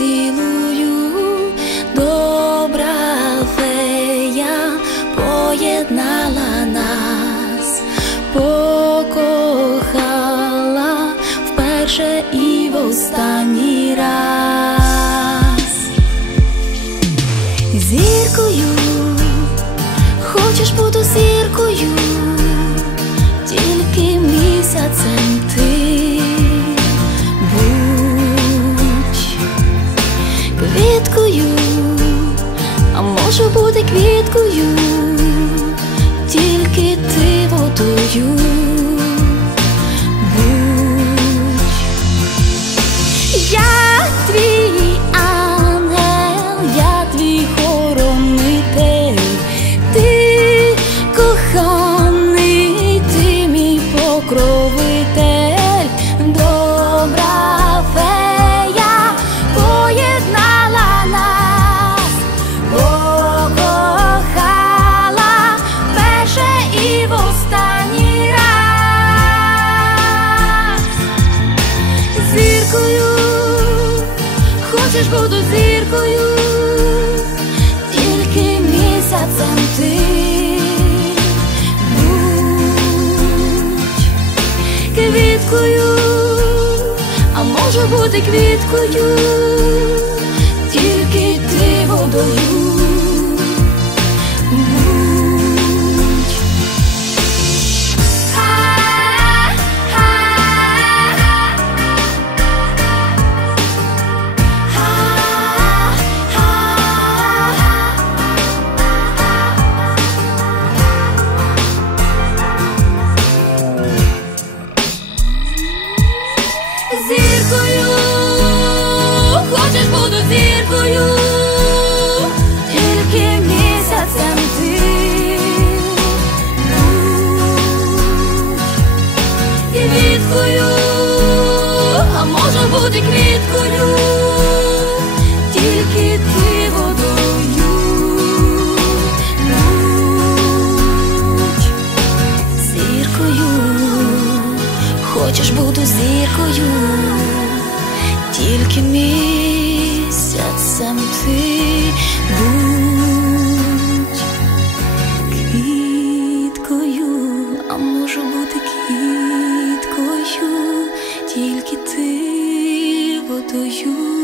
цілую, добра фея поєднала нас, покохала вперше і в останній раз. Зіркою, хочеш бути зіркою, бути квіткою, тільки ти водою. Зіркою, тільки місяцем ти будь квіткою, а може бути квіткою, Зіркою, хочеш буду зіркою, тільки місяцем ти. Будь квіткою, а може бути квіткою, хочеш буду зіркою, тільки місяцем ти будь квіткою, а може бути квіткою, тільки ти водою.